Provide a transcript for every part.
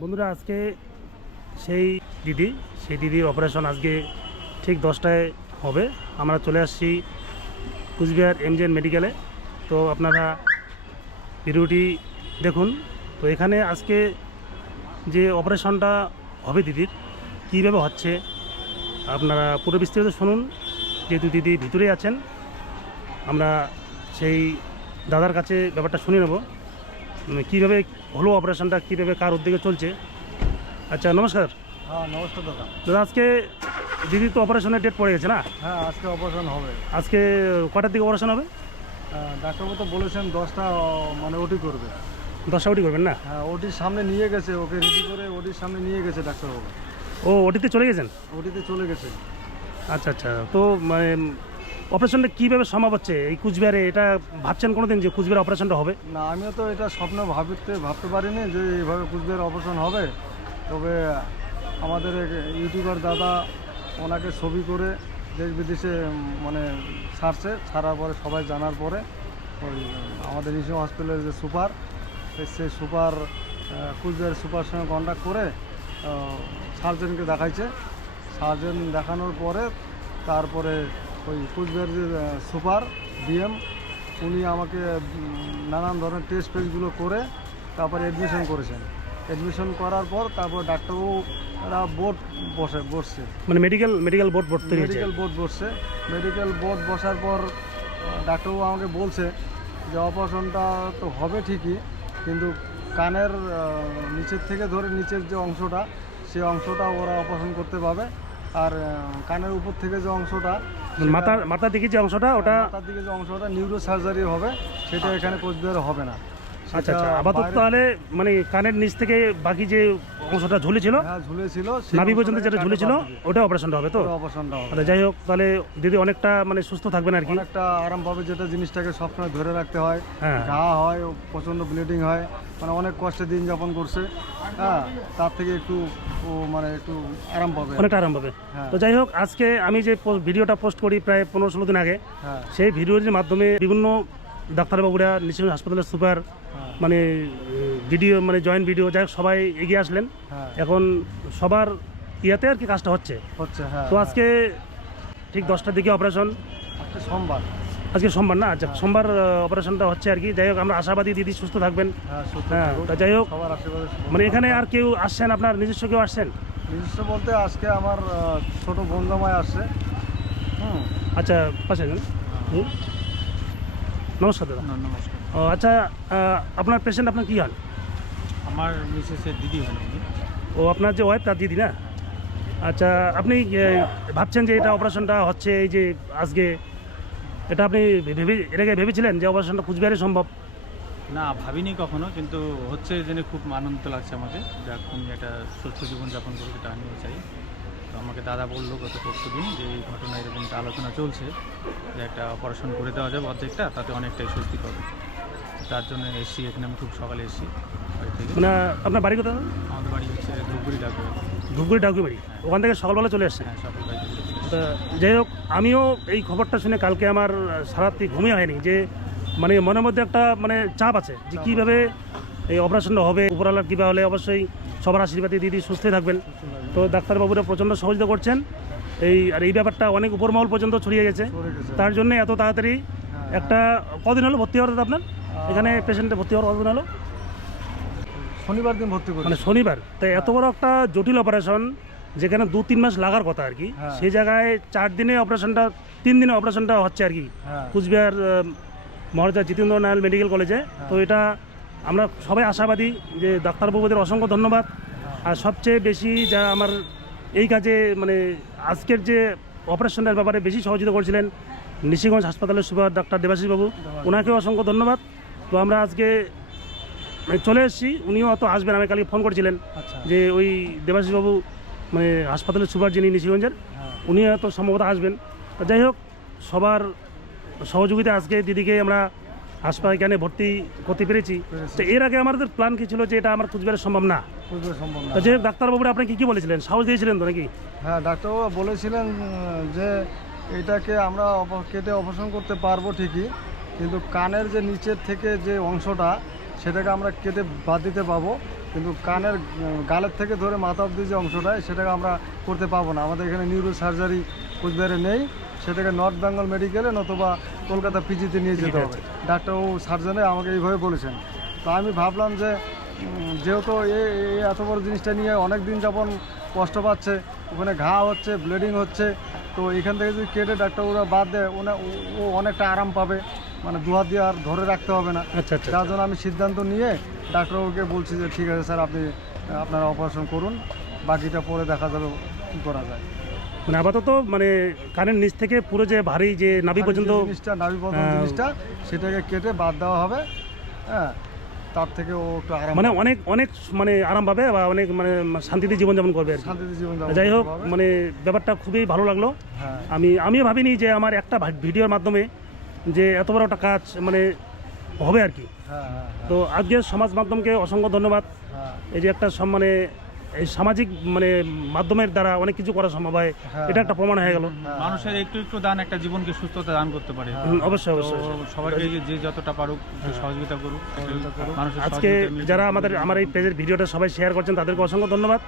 বন্ধুরা আজকে সেই দিদির অপারেশন আজকে ঠিক 10টায় হবে। আমরা চলে আসছি কুচবিহার এমজেএন মেডিকেলে। তো আপনারা ভিডিওটি দেখুন। তো এখানে আজকে যে অপারেশনটা হবে দিদির কীভাবে হচ্ছে আপনারা পুরো বিস্তারিত শুনুন। যেহেতু দিদি ভিতরেই আছেন, আমরা সেই দাদার কাছে ব্যাপারটা শুনে নেব কীভাবে হলো অপারেশনটা, কীভাবে কার উদ্যোগে চলছে। আচ্ছা, নমস্কার। হ্যাঁ নমস্কার দাদা। দাদা আজকে দিদি তো অপারেশনের ডেট পড়ে গেছে না? হ্যাঁ আজকে অপারেশন হবে। আজকে কটার দিকে অপারেশন হবে? ডাক্তারবাবু তো বলেছেন 10টা মানে ওটি করবে। 10টা ওটি করবেন না? হ্যাঁ ওটির সামনে নিয়ে গেছে, ওকে রেডি করে ওটির সামনে নিয়ে গেছে ডাক্তারবাবু। ও ওটিতে চলে গেছেন? ওটিতে চলে গেছে। আচ্ছা আচ্ছা। তো মানে অপারেশনটা কীভাবে সম্ভব হচ্ছে এই কুচবিহারে? এটা ভাবছেন কোনো দিন যে কুচবিহারে অপারেশনটা হবে? না আমিও তো এটা স্বপ্ন ভাবতে পারিনি যে এইভাবে কুচবিহার অপারেশন হবে। তবে আমাদের এক ইউটিউবার দাদা ওনাকে ছবি করে দেশ বিদেশে মানে ছাড়ার পরে সবাই জানার পরে ওই আমাদের নিশি হসপিটালের যে সুপার, সেই সুপার কুচবিহার সুপার সঙ্গে কন্ট্যাক্ট করে সার্জেনকে দেখাইছে। সার্জেন দেখানোর পরে তারপরে ওই কুচবিহার যে সুপার ডিএম উনি আমাকে নানান ধরনের টেস্ট ফেস্টগুলো করে তারপরে অ্যাডমিশন করেছেন। অ্যাডমিশন করার পর তারপর ডাক্তারবাবুরা বোর্ড বসছে, মানে মেডিকেল বোর্ড তৈরি হয়েছে? মেডিকেল বোর্ড বসছে। মেডিকেল বোর্ড বসার পর ডাক্তারবাবু আমাকে বলছে যে অপারেশনটা তো হবে ঠিকই, কিন্তু কানের নিচের থেকে ধরে নিচের যে অংশটা সেই অংশটা ওরা অপারেশন করতে পাবে। আর কানের উপর থেকে যে অংশটা মাথার দিকে যে অংশটা, ওটা মাথার দিকে যে অংশটা নিউরো সার্জারি হবে, সেটা এখানে কোচবিহারে হবে না। আচ্ছা আচ্ছা। আপাতত তাহলে মানে কানের নিচ থেকে বাকি যে অংশটা ঝুলেছিল, হ্যাঁ ঝুলেছিল, নাভি পর্যন্ত যেটা ঝুলেছিল ওটা অপারেশনটা হবে। তো অপারেশনটা হবে। আচ্ছা, যাই হোক, তাহলে দিদি অনেকটা মানে সুস্থ থাকবেন আর কি। অনেকটা আরাম পাবে, যেটা জিনিসটাকে সবসময় ধরে রাখতে হয়, হ্যাঁ। ঘা হয়, প্রচণ্ড ব্লিডিং হয়, মানে অনেক কষ্টে দিন যাপন করছে। হ্যাঁ তার থেকে একটু ও মানে একটু আরাম পাবে, অনেকটা আরাম পাবে। হ্যাঁ। তো যাই হোক, আজকে আমি যে ভিডিওটা পোস্ট করি প্রায় 15-16 দিন আগে, হ্যাঁ সেই ভিডিওর মাধ্যমে বিভিন্ন ডাক্তারবাবুরা নিশ্চয়ই হাসপাতালের সুপার হ্যাঁ মানে ভিডিও মানে জয়েন্ট ভিডিও যাই হোক সবাই এগিয়ে আসলেন। হ্যাঁ এখন সবার ইয়াতে আর কি কাজটা হচ্ছে। হ্যাঁ। তো আজকে ঠিক 10টার দিকে অপারেশন। আজকে সোমবার। আজকে সোমবার না? আচ্ছা, সোমবার অপারেশনটা হচ্ছে আর কি। যাই হোক, আমরা আশাবাদী দিদি সুস্থ থাকবেন। হ্যাঁ সুস্থ হ্যাঁ। থাকুক। তা যাই হোক, সবার আশীর্বাদে মানে এখানে আর কেউ আসছেন? আপনার নিজস্ব কেউ আসছেন? নিজস্ব বলতে আজকে আমার ছোট বোন জামাই আসছে। আচ্ছা, পাশে যান। হুম। নমস্কার দাদা। নমস্কার। ও আচ্ছা, আপনার পেশেন্ট আপনার কী হন? আমার মিসেসের দিদি হন উনি। ও আপনার যে ওয়াইফ তার দিদি না? আচ্ছা, আপনি ভাবছেন যে এটা অপারেশনটা হচ্ছে এই যে আজকে, এটা আপনি এটাকে ভেবেছিলেন যে অপারেশনটা কুচবিহারে সম্ভব? না ভাবিনি কখনো, কিন্তু হচ্ছে জেনে খুব আনন্দ লাগছে আমাকে। যাক উনি একটা সুস্থ জীবনযাপন করুক, এটা আমিও চাই। তো আমাকে দাদা বললো গত পরশুদিন যে এই ঘটনা এরকম একটা আলোচনা চলছে, যে একটা অপারেশন করে দেওয়া যাবে অর্ধেকটা, তাতে অনেকটাই স্বস্তি পাবে। তার জন্য এসছি এখানে, আমি খুব সকালে এসেছি বাড়ি থেকে। মানে আপনার বাড়ি কোথায়? আমাদের বাড়ি হচ্ছে ধূপগুড়ি ডাকবে। ধূপগুড়ি ডাকুবাড়ি। ওখান থেকে সকালবেলা চলে আসছে? হ্যাঁ সকাল বাড়ি থেকে চলে তা যাই হোক, আমিও এই খবরটা শুনে কালকে আমার সারারাত্রি ঘুমিয়ে হয়নি। যে মানে মনের মধ্যে একটা মানে চাপ আছে যে কীভাবে এই অপারেশনটা হবে, উপরওয়ালার কীভাবে হলে। অবশ্যই সবার আশীর্বাদে দিদি সুস্থই থাকবেন। তো ডাক্তারবাবুরা প্রচণ্ড সহযোগিতা করছেন এই ব্যাপারটা অনেক উপরমহল পর্যন্ত ছড়িয়ে গেছে। তার জন্য এত তাড়াতাড়ি একটা কদিন হলো ভর্তি হওয়ার আপনার এখানে পেশেন্টে ভর্তি হওয়ার কদিন হলো? শনিবার দিন ভর্তি করি। মানে শনিবার। তাই এত বড় একটা জটিল অপারেশন, যেখানে 2-3 মাস লাগার কথা আর কি, হ্যাঁ। সেই জায়গায় 4 দিনে অপারেশনটা, 3 দিনে অপারেশনটা হচ্ছে আর কি হ্যাঁ। কুচবিহার মহারাজা জিতেন্দ্র নারায়ণ মেডিকেল কলেজে। তো এটা আমরা সবাই আশাবাদী যে ডাক্তারবাবুদের অসংখ্য ধন্যবাদ। আর সবচেয়ে বেশি যা আমার এই কাজে মানে আজকের যে অপারেশনের ব্যাপারে বেশি সহযোগিতা করেছিলেন নিশিগঞ্জ হাসপাতালের সুপার ডাক্তার দেবাশিস বাবু, ওনাকেও অসংখ্য ধন্যবাদ। তো আমরা আজকে চলে এসেছি, উনিও অত আসবেন। আমি কালকে ফোন করেছিলেন আচ্ছা। যে ওই দেবাশিস বাবু মানে হাসপাতালের সুপার যিনি নিশিগঞ্জের, উনি হয়তো সম্ভবত আসবেন। তো যাই হোক, সবার সহযোগিতা আজকে দিদিকে আমরা হাসপাতালে এখানে ভর্তি করতে পেরেছি। তো এর আগে আমাদের প্ল্যান কী ছিল যে এটা আমার কুচবিহারে সম্ভব না। সম্ভব না। তো যাই হোক, ডাক্তারবাবুরা আপনি কী বলেছিলেন, সাহস দিয়েছিলেন তো নাকি? হ্যাঁ ডাক্তারবাবু বলেছিলেন যে এটাকে আমরা কেটে অপারেশন করতে পারবো ঠিকই, কিন্তু কানের যে নিচের থেকে যে অংশটা সেটাকে আমরা কেটে বাদ দিতে পাবো। কিন্তু কানের গালের থেকে ধরে মাথা অবধি যে অংশটা সেটাকে আমরা করতে পারবো না। আমাদের এখানে নিউরো সার্জারি কুচবিহারে নেই, সেটাকে নর্থ বেঙ্গল মেডিকেলে নতুবা কলকাতা পিজিতে নিয়ে যেতে হবে। ডাক্তার ও সার্জনে আমাকে এইভাবে বলেছেন। তো আমি ভাবলাম যে যেহেতু এত বড় জিনিসটা নিয়ে অনেক দিন যখন কষ্ট পাচ্ছে, ওখানে ঘা হচ্ছে, ব্লিডিং হচ্ছে, তো এখান থেকে যদি কেটে ডাক্তার ওরা বাদ দেয় ও অনেকটা আরাম পাবে, মানে দুহাত দিয়ে আর ধরে রাখতে হবে না। আচ্ছা আচ্ছা যার জন্য আমি সিদ্ধান্ত নিয়ে ডাক্তারবাবুকে বলছি যে ঠিক আছে স্যার, আপনি আপনারা অপারেশন করুন, বাকিটা পরে দেখা যাবে কী করা যায়। মানে আপাতত মানে কানের নিচ থেকে পুরো যে ভারী যে নাভি পর্যন্ত নাভি পর্যন্ত জিনিসটা সেটাকে কেটে বাদ দেওয়া হবে। হ্যাঁ, তার থেকে ও একটু আরাম মানে অনেক অনেক মানে আরাম পাবে বা অনেক মানে শান্তিতে জীবনযাপন করবে আর কি। শান্তিতে জীবন যাই হোক, মানে ব্যাপারটা খুবই ভালো লাগলো। হ্যাঁ আমিও ভাবিনি যে আমার একটা ভিডিওর মাধ্যমে যে এত বড় একটা কাজ মানে হবে আর কি। হ্যাঁ হ্যাঁ তো আজকে সমাজ মাধ্যমকে অসংখ্য ধন্যবাদ। হ্যাঁ এই যে একটা মানে এই সামাজিক মানে মাধ্যমের দ্বারা অনেক কিছু করা সম্ভব হয়, হ্যাঁ, এটা একটা প্রমাণ হয়ে গেল। মানুষের একটু একটু দান একটা জীবনকে সুস্থতা দান করতে পারে। অবশ্যই তো অবশ্যই। সবাইকে যে যতটা পারুক একটু সহযোগিতা করুক। মানুষের আজকে সহযোগিতায় মিলে যারা আমার এই পেজের ভিডিওটা সবাই শেয়ার করছেন তাদেরকে অসংখ্য ধন্যবাদ।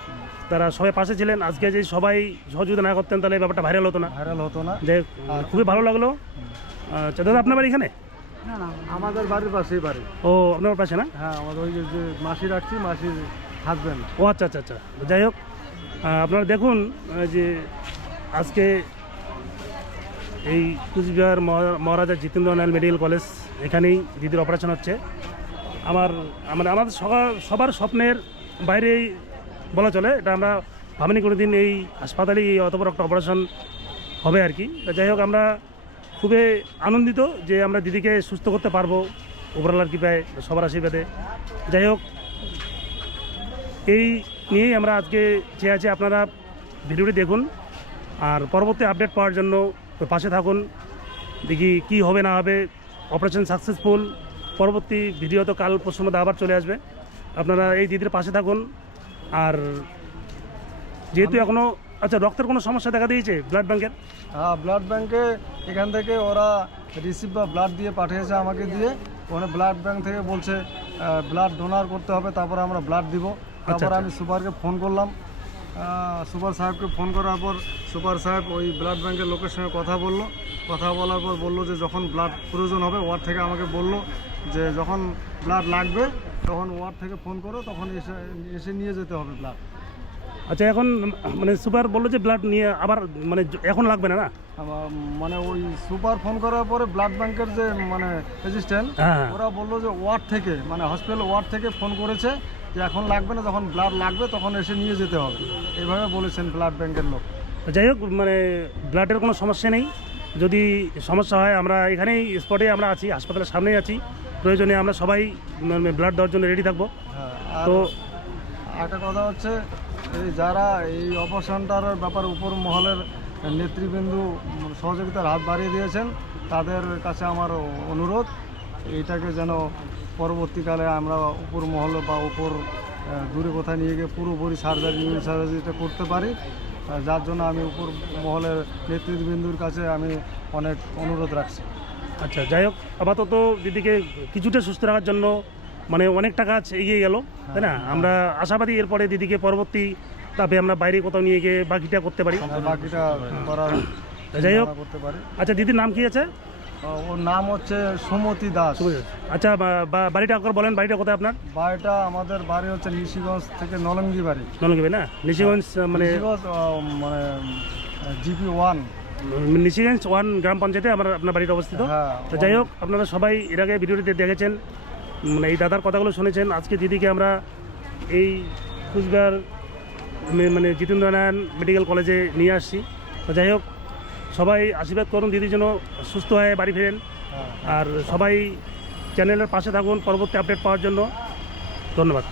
তারা সবাই পাশে ছিলেন। আজকে যে সবাই সহযোগিতা না করতেন তাহলে এই ব্যাপারটা ভাইরাল হতো না। ভাইরাল হতো না। যে খুবই ভালো লাগলো। আচ্ছা দাদা, আপনার বাড়ি এখানে? না না, আমাদের বাড়ির পাশেই বাড়ি। ও, আপনার পাশে না? হ্যাঁ, আমাদের ওই যে মাসি রাখছি, মাসির হাজব্যান্ড। ও আচ্ছা আচ্ছা আচ্ছা। যাই হোক, আপনারা দেখুন যে আজকে এই কুচবিহার মহারাজা জিতেন্দ্রনাথ মেডিকেল কলেজ, এখানেই দিদির অপারেশন হচ্ছে। আমাদের সবার স্বপ্নের বাইরেই বলা চলে। এটা আমরা ভাবিনি কোনো দিন এই হাসপাতালেই অত বড় একটা অপারেশন হবে আর কি। যাই হোক, আমরা খুবই আনন্দিত যে আমরা দিদিকে সুস্থ করতে পারবো উপরওয়ালার কৃপায়, সবার আশীর্বাদে। যাই হোক, এই নিয়েই আমরা আজকে চেয়ে আছি। আপনারা ভিডিওটি দেখুন আর পরবর্তী আপডেট পাওয়ার জন্য পাশে থাকুন। দেখি কি হবে না হবে। Operation successful. পরবর্তী ভিডিও তো কাল পরশুর মধ্যে আবার চলে আসবে। আপনারা এই দিদির পাশে থাকুন। আর যেহেতু এখনও আচ্ছা রক্তের কোনো সমস্যা দেখা দিয়েছে ব্লাড ব্যাংকের? হ্যাঁ, ব্লাড ব্যাংকে এখান থেকে ওরা রিসিভ বা ব্লাড দিয়ে পাঠিয়েছে আমাকে দিয়ে। ওখানে ব্লাড ব্যাংক থেকে বলছে ব্লাড ডোনার করতে হবে, তারপরে আমরা ব্লাড দিব। তারপর আমি সুপারকে ফোন করলাম। সুপার সাহেবকে ফোন করার পর সুপার সাহেব ওই ব্লাড ব্যাংকের লোকের সঙ্গে কথা বললো। কথা বলার পর বললো যে যখন ব্লাড প্রয়োজন হবে ওয়ার্ড থেকে আমাকে বললো যে যখন ব্লাড লাগবে তখন ওয়ার্ড থেকে ফোন করো, তখন এসে নিয়ে যেতে হবে ব্লাড। আচ্ছা, এখন মানে সুপার বললো যে ব্লাড নিয়ে আবার মানে এখন লাগবে না? না, মানে ওই সুপার ফোন করার পরে ব্লাড ব্যাংকের যে মানে অ্যাসিস্ট্যান্ট, হ্যাঁ, ওরা বললো যে ওয়ার্ড থেকে মানে হসপিটাল ওয়ার্ড থেকে ফোন করেছে যে এখন লাগবে না, যখন ব্লাড লাগবে তখন এসে নিয়ে যেতে হবে, এইভাবে বলেছেন ব্লাড ব্যাংকের লোক। যাই হোক, মানে ব্লাডের কোনো সমস্যা নেই। যদি সমস্যা হয় আমরা এখানেই স্পটে আমরা আছি, হাসপাতালের সামনেই আছি। প্রয়োজনে আমরা সবাই ব্লাড দেওয়ার জন্য রেডি থাকবো। হ্যাঁ, আর তো একটা কথা হচ্ছে এই যারা এই অপারেশনটার ব্যাপারে উপর মহলের নেতৃবৃন্দ সহযোগিতার হাত বাড়িয়ে দিয়েছেন, তাদের কাছে আমার অনুরোধ এইটাকে যেন পরবর্তীকালে আমরা উপর মহলে বা উপর দূরে কোথায় নিয়ে গিয়ে পুরোপুরি সার্জারিটা করতে পারি, যার জন্য আমি উপর মহলের নেতৃবৃন্দুর কাছে আমি অনেক অনুরোধ রাখছি। আচ্ছা, যাই হোক, আপাতত দিদিকে কিছুটা সুস্থ রাখার জন্য মানে অনেকটা কাজ এগিয়ে গেল, তাই না? আমরা আশাবাদী এরপরে দিদিকে পরবর্তী ধাপে আমরা বাইরে কোথাও নিয়ে গিয়ে বাকিটা করতে পারি। বাকিটা করার যাই হোক, করতে পারি। আচ্ছা, দিদির নাম কি আছে? ওর নাম হচ্ছে সুমতি দাস। আচ্ছা, বাড়িটা একবার বলেন, বাড়িটা কোথায় আপনার? বাড়িটা আমাদের বাড়ি হচ্ছে নিশিগঞ্জ থেকে নলঙ্গি বাড়ি। নলঙ্গি না, নিশিগঞ্জ মানে মানে জিপি 1 নিশিগঞ্জ 1 গ্রাম পঞ্চায়েতে আপনার বাড়িটা অবস্থিত। হ্যাঁ। তো যাই হোক, আপনারা সবাই এর আগে ভিডিওটিতে দেখেছেন, মানে এই দাদার কথাগুলো শুনেছেন। আজকে দিদিকে আমরা এই কুচবিহার মানে জিতেন্দ্রনাথ মেডিকেল কলেজে নিয়ে আসছি। তো যাই হোক, সবাই আশীর্বাদ করুন দিদির জন্য সুস্থ হয়ে বাড়ি ফেরেন। আর সবাই চ্যানেলের পাশে থাকুন পরবর্তী আপডেট পাওয়ার জন্য। ধন্যবাদ।